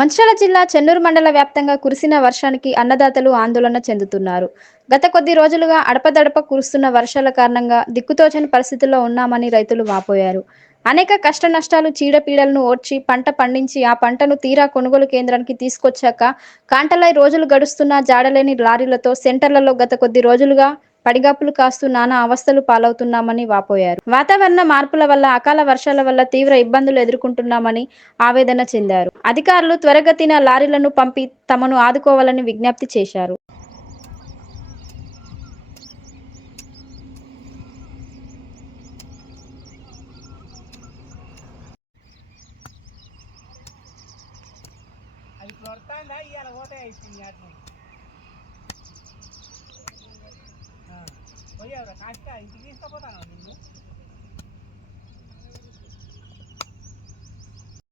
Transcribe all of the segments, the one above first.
మంచిర్యాల జిల్లా చెన్నూరు మండల వ్యాప్తంగా కురిసిన వర్షానికి అన్నదాతలు ఆందోళన చెందుతున్నారు. గత కొద్ది రోజులుగా అడపదడప కురుస్తున్న వర్షాల కారణంగా దిక్కుతోచని పరిస్థితుల్లో ఉన్నామని రైతులు వాపోయారు. అనేక కష్ట నష్టాలు చీడపీడలను ఓడ్చి పంట పండించి ఆ పంటను తీరా కొనుగోలు కేంద్రానికి తీసుకొచ్చాక కాంటలై రోజులు గడుస్తున్నా జాడలేని లారీలతో సెంటర్లలో గత కొద్ది రోజులుగా పడిగాపులు కాస్తూ నానా అవస్థలు పాలవుతున్నామని వాపోయారు. వాతావరణ మార్పుల వల్ల అకాల వర్షాల వల్ల తీవ్ర ఇబ్బందులు ఎదుర్కొంటున్నామని ఆవేదన చెందారు. అధికారులు త్వరగతిన లారీలను పంపి తమను ఆదుకోవాలని విజ్ఞప్తి చేశారు.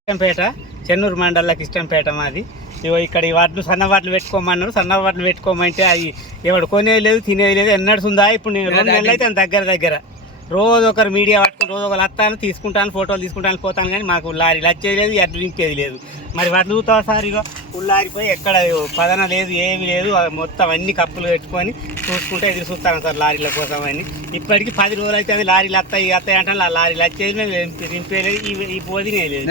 కిష్టంపేట చెన్నూరు మండల కిష్టంపేట మాది. ఇక్కడ ఈ వాటిని సన్న వాటిని పెట్టుకోమన్నారు. సన్న వాటిని పెట్టుకోమంటే అవి ఎవడు కొనేది లేదు, తినేది లేదు. ఎన్నడుస్తుందా ఇప్పుడు నేను 2 నెలలు అయితే దగ్గర రోజు ఒకరు మీడియా పట్టుకుని రోజు ఒకరు వస్తాను, తీసుకుంటాను, ఫోటోలు తీసుకుంటాను, పోతాను. కానీ మాకు లారీలు వచ్చేది లేదు, ఎడ్లు నింపేది లేదు. మరి వాటిని చూస్తావా సార్? ఇగో ఉల్లారిపోయి ఎక్కడ పదన లేదు, ఏమి లేదు. మొత్తం అన్ని కప్పులు పెట్టుకొని చూసుకుంటే ఎదురు చూస్తాను సార్ లారీల కోసం అని. ఇప్పటికి 10 రోజులు అయితే లారీలు వస్తాయి అంటే ఆ లారీలు వచ్చేది మేము నింపేలేదు, ఈ పోదినే లేదు.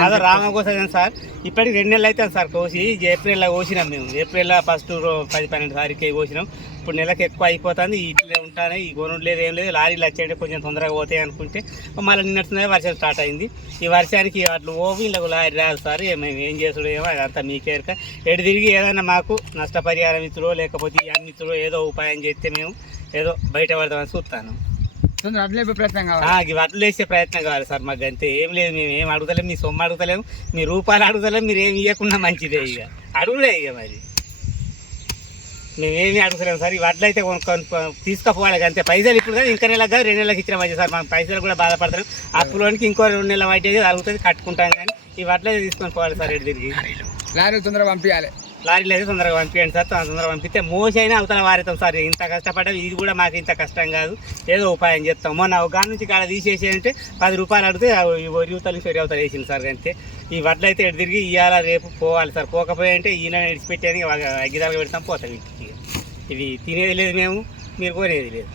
మాదో రామకోసం సార్ ఇప్పటికి 2 నెలలు అవుతాం సార్ కోసి. ఏప్రిల్లో కోసినాం మేము. ఏప్రిల్లో ఫస్ట్ 10-12 తారీఖు కోసినాం. ఇప్పుడు నెలకు ఎక్కువ అయిపోతుంది. ఇట్లే ఉంటానే ఈ గోనుడు లేదు, ఏం లేదు. లారీలు వచ్చేయంటే కొంచెం తొందరగా పోతాయి అనుకుంటే మళ్ళీ నిన్నట్టునే వర్షం స్టార్ట్ అయింది. ఈ వర్షానికి అట్లు ఓవి ఇళ్ళకు లారీ రాదు సార్. మేము ఏం చేసుడు ఏమో అదంతా మీకేరక. ఎటు తిరిగి ఏదైనా మాకు నష్టపరిహారం ఇచ్చుడో లేకపోతే అన్ని ఇచ్చుడో ఏదో ఉపాయం చేస్తే మేము ఏదో బయట పడదామని చూస్తాను. వడ్లు వేసే ప్రయత్నం కావాలి సార్. మాకు అంతే, ఏం లేదు. మేము ఏం అడుగుతలేము, మీ సొమ్ము అడుగుతలేము, మీ రూపాయలు అడుగుతలేము. మీరు ఏమి ఇవ్వకుండా మంచిదే. ఇక అడుగులే ఇక మరి మేమేమి అడుగుతలేము సార్. ఈ వడ్లు అయితే తీసుకుపోవాలి అంతే. పైసలు ఇప్పుడు కానీ ఇంకా నెలకు కాదు 2 నెలలకు ఇచ్చిన మంచి సార్. మనం పైసలు కూడా బాధపడతాం. అప్పులోనికి ఇంకో 2 నెలల వాటి అడుగుతుంది, కట్టుకుంటాం. కానీ ఈ వడ్లు అయితే తీసుకొని పోవాలి సార్. ఎటు తిరిగి లారీ తొందరగా పంపించాలి. లారీలు అయితే తొందరగా పంపించండి సార్. తొందరగా పంపిస్తే మోసైనా అవతల వారితాం సార్. ఇంత కష్టపడ్డాం, ఇది కూడా మాకు ఇంత కష్టం కాదు. ఏదో ఉపాయం చేస్తాం. మొన్న ఒక గాడి నుంచి కాడ తీసేసేయంటే 10 రూపాయలు అడిగితే యువతల నుంచి అవతల వేసింది సార్. అంతే. ఈ వడ్లు అయితే ఎటు తిరిగి ఇవాళ రేపు పోవాలి సార్. పోకపోయాయంటే ఈయన విడిచిపెట్టేది అగ్గిదాలుగా పెడతాం, పోతాం ఇంటికి. ఇవి తినేది లేదు మేము, మీరు కొనేది లేదు.